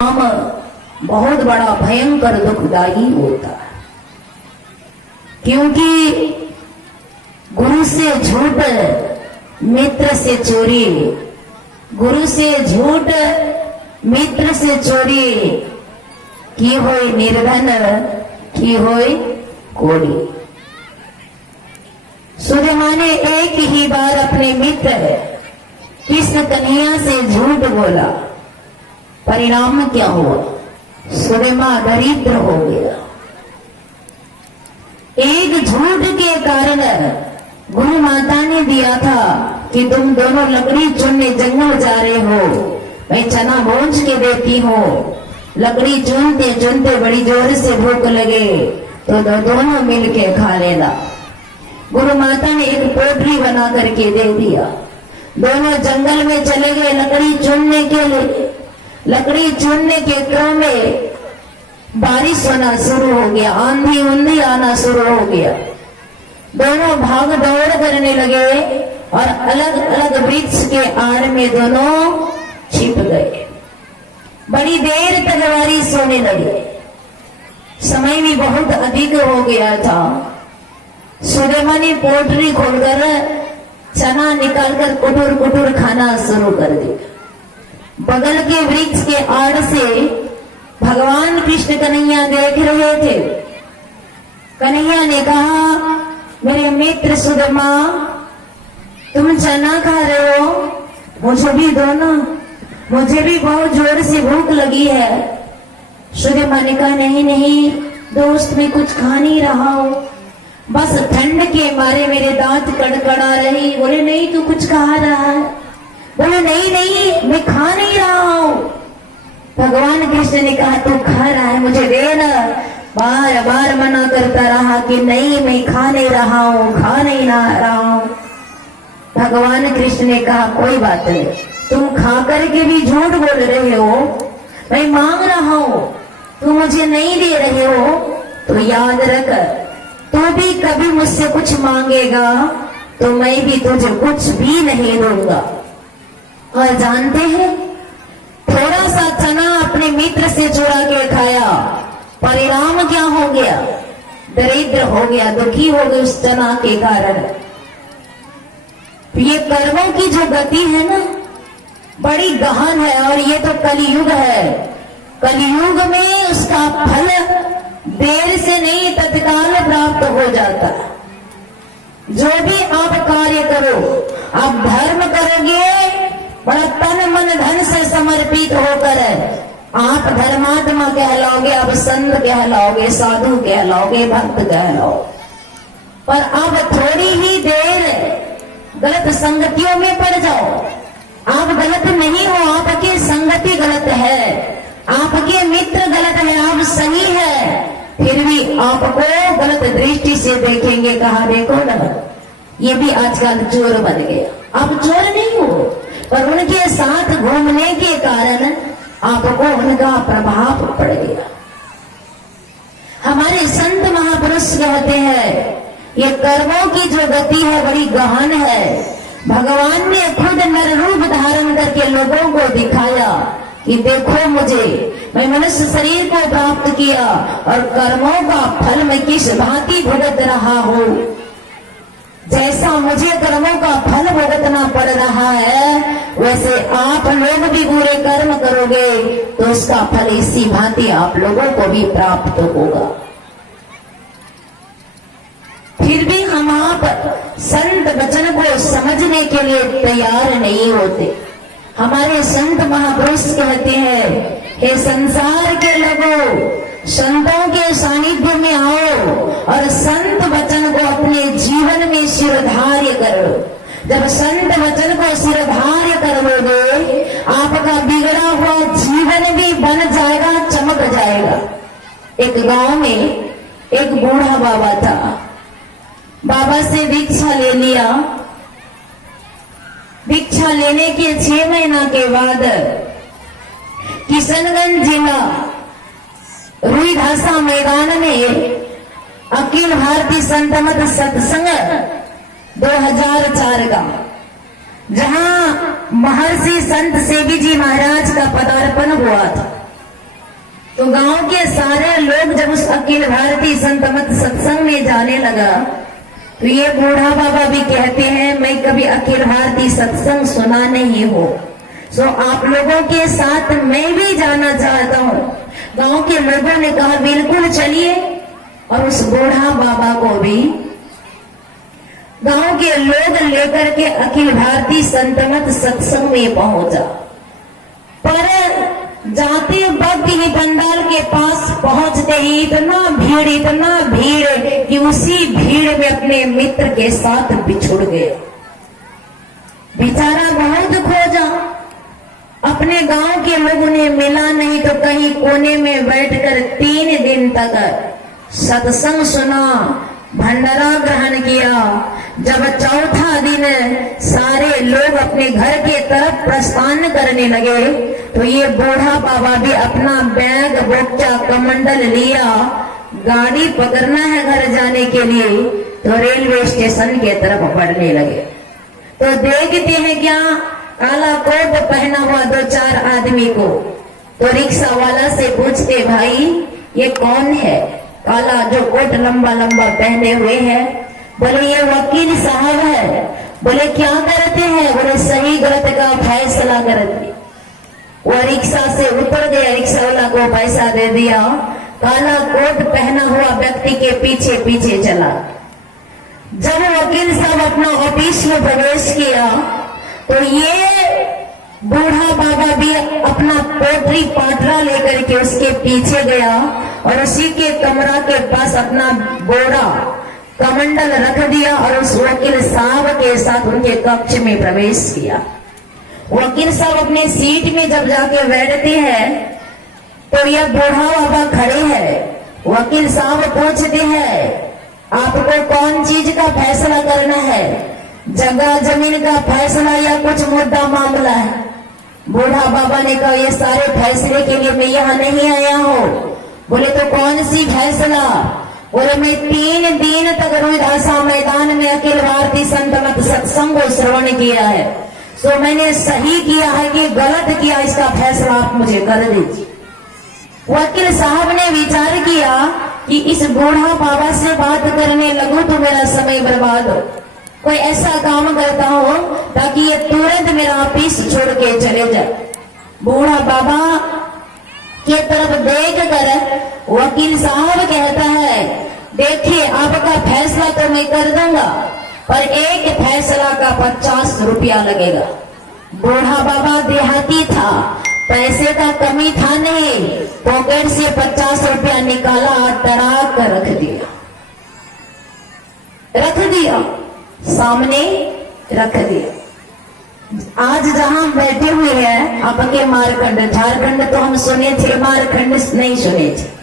काम बहुत बड़ा भयंकर दुखदाई होता है, क्योंकि गुरु से झूठ, मित्र से चोरी, गुरु से झूठ, मित्र से चोरी, की होई निर्धन, की होई कोड़ी। सुदामा ने एक ही बार अपने मित्र कृष्ण कन्हैया से झूठ बोला, परिणाम क्या हुआ? सुदामा दरिद्र हो गया। एक झूठ के कारण गुरु माता ने दिया था कि तुम दोनों लकड़ी चुनने जंगल जा रहे हो, मैं चना भूंज के देती हूँ। लकड़ी चुनते चुनते बड़ी जोर से भूख लगे तो दोनों मिलके खा लेना। गुरु माता ने एक पोटली बना करके दे दिया। दोनों जंगल में चले गए लकड़ी चुनने के लिए। लकड़ी चुनने के क्रम में बारिश होना शुरू हो गया, आंधी उंधी आना शुरू हो गया। दोनों भाग दौड़ करने लगे और अलग अलग वृक्ष के आड़ में दोनों छिप गए। बड़ी देर तक बारिश होने लगी, समय भी बहुत अधिक हो गया था। सुदामा ने पोटली खोलकर चना निकालकर कुटुर कुटुर खाना शुरू कर दिया। बगल के वृक्ष के आड़ से भगवान कृष्ण कन्हैया देख रहे थे। कन्हैया ने कहा, मेरे मित्र सुदामा, तुम चना खा रहे हो, मुझे भी दो ना, मुझे भी बहुत जोर से भूख लगी है। सुदामा ने कहा, नहीं नहीं दोस्त, मैं कुछ खा नहीं रहा हूं, बस ठंड के मारे मेरे दांत कड़कड़ा रही। बोले, नहीं तू कुछ खा रहा है? बोले, नहीं नहीं मैं खा नहीं रहा हूं। भगवान कृष्ण ने कहा, तू खा रहा है, मुझे दे ना। बार बार मना करता रहा कि नहीं मैं खा नहीं रहा हूं, खा नहीं रहा हूं। भगवान कृष्ण ने कहा, कोई बात नहीं, तुम खा करके भी झूठ बोल रहे हो, मैं मांग रहा हूं, तुम मुझे नहीं दे रहे हो, तो याद रख, तू भी कभी मुझसे कुछ मांगेगा तो मैं भी तुझे कुछ भी नहीं दूंगा। और जानते हैं, थोड़ा सा चना अपने मित्र से चुरा के खाया, परिणाम क्या हो गया? दरिद्र हो गया, दुखी हो गए उस चना के कारण। ये कर्मों की जो गति है ना, बड़ी गहन है, और ये तो कलयुग है। कलयुग में उसका फल देर से नहीं तत्काल प्राप्त हो जाता। जो भी आप कार्य करो, आप धर्म करोगे बड़ा तन मन धन से समर्पित होकर, आप धर्मात्मा कहलाओगे, आप संत कहलाओगे, साधु कहलाओगे, भक्त कहलाओगे। पर अब थोड़ी ही देर गलत संगतियों में पड़ जाओ, आप गलत नहीं हो, आपकी संगति गलत है, आपके मित्र गलत है, आप सही है, फिर भी आपको गलत दृष्टि से देखेंगे। कहा, देखो ना, ये भी आजकल चोर बन गया। आप चोर नहीं हो, पर उनके साथ घूमने के कारण आपको उनका प्रभाव पड़ गया। हमारे संत महापुरुष कहते हैं, ये कर्मों की जो गति है बड़ी गहन है। भगवान ने खुद नर रूप धारण करके लोगों को दिखाया कि देखो मुझे, मैं मनुष्य शरीर को प्राप्त किया और कर्मों का फल मैं किस भांति भुगत रहा हूं। जैसा मुझे कर्मों का फल भुगतना पड़ रहा है, वैसे आप लोग भी बुरे कर्म करोगे तो उसका फल इसी भांति आप लोगों को भी प्राप्त होगा। फिर भी हम आप संत वचन को समझने के लिए तैयार नहीं होते। हमारे संत महापुरुष कहते हैं, हे संसार के लोगों, संतों के सानिध्य में आओ और संत वचन को अपने जीवन में शिरोधार्य करो। जब संत वचन को शिरोधार्य करोगे, आपका बिगड़ा हुआ जीवन भी बन जाएगा, चमक जाएगा। एक गांव में एक बूढ़ा बाबा था। बाबा से दीक्षा ले लिया। दीक्षा लेने के 6 महीना के बाद किशनगंज जिला रुईधासा मैदान में अखिल भारतीय संत मत सत्संग 2004 का, जहां महर्षि संत सेवी जी महाराज का पदार्पण हुआ था, तो गांव के सारे लोग जब उस अखिल भारतीय संत मत सत्संग में जाने लगा, तो ये बूढ़ा बाबा भी कहते हैं मैं कभी अखिल भारतीय सत्संग सुना नहीं हो, सो आप लोगों के साथ मैं भी जाना चाहता हूँ। गांव के लोगों ने कहा बिल्कुल चलिए, और उस बूढ़ा बाबा को भी गांव के लोग लेकर के अखिल भारतीय संत मत सत्संग में पहुंचा। पर जाते वक्त ही पंडाल के पास पहुंचते ही इतना भीड़ कि उसी भीड़ में अपने मित्र के साथ बिछुड़ गए। बेचारा बहुत खोजा, अपने गांव के लोग उन्हें मिला नहीं, तो कहीं कोने में बैठकर 3 दिन तक सत्संग सुना, भंडारा ग्रहण किया। जब चौथा दिन सारे लोग अपने घर के तरफ प्रस्थान करने लगे, तो ये बूढ़ा बाबा भी अपना बैग बोक्चा कमंडल लिया, गाड़ी पकड़ना है घर जाने के लिए, तो रेलवे स्टेशन के तरफ बढ़ने लगे। तो देखते हैं क्या, काला कोट पहना हुआ 2-4 आदमी को, तो रिक्शा वाला से पूछते भाई ये कौन है, काला जो कोट लंबा पहने हुए है। बोले ये वकील साहब है। बोले क्या करते हैं? बोले सही गलत का फैसला करते। वो रिक्शा से उतर गया, रिक्शा वाला को पैसा दे दिया, काला कोट पहना हुआ व्यक्ति के पीछे चला। जब वकील साहब अपना ऑफिस में प्रवेश किया, तो ये बूढ़ा बाबा भी अपना पोटरी पाटरा लेकर के उसके पीछे गया, और उसी के कमरा के पास अपना बोरा कमंडल रख दिया, और उस वकील साहब के साथ उनके कक्ष में प्रवेश किया। वकील साहब अपने सीट में जब जाके बैठते हैं, तो यह बूढ़ा बाबा खड़े हैं। वकील साहब पूछते हैं आपको कौन चीज का फैसला करना है, जगह जमीन का फैसला या कुछ मुद्दा मामला है? बूढ़ा बाबा ने कहा ये सारे फैसले के लिए मैं यहाँ नहीं आया हूँ। बोले तो कौन सी फैसला? बोले मैं 3 दिन तक रुद्रहासा मैदान में अखिल भारतीय संत मत सत्संग को श्रवण किया है, सो मैंने सही किया है कि गलत किया, इसका फैसला आप मुझे कर दीजिए। वकील साहब ने विचार किया कि इस बूढ़ा बाबा से बात करने लगूं तो मेरा समय बर्बाद हो, कोई ऐसा काम करता हो ताकि ये तुरंत मेरा ऑफिस छोड़ के चले जाए। बूढ़ा बाबा के तरफ देख कर वकील साहब कहता है देखिए आपका फैसला तो मैं कर दूंगा, पर एक फैसला का 50 रुपया लगेगा। बूढ़ा बाबा देहाती था, पैसे का कमी था नहीं, पॉकेट से 50 रुपया निकाला, तराक कर रख दिया, सामने रख दिया। आज जहां बैठे हुए हैं आपके मारखंड, झारखंड तो हम सुने थे, मारखंड नहीं सुने थे।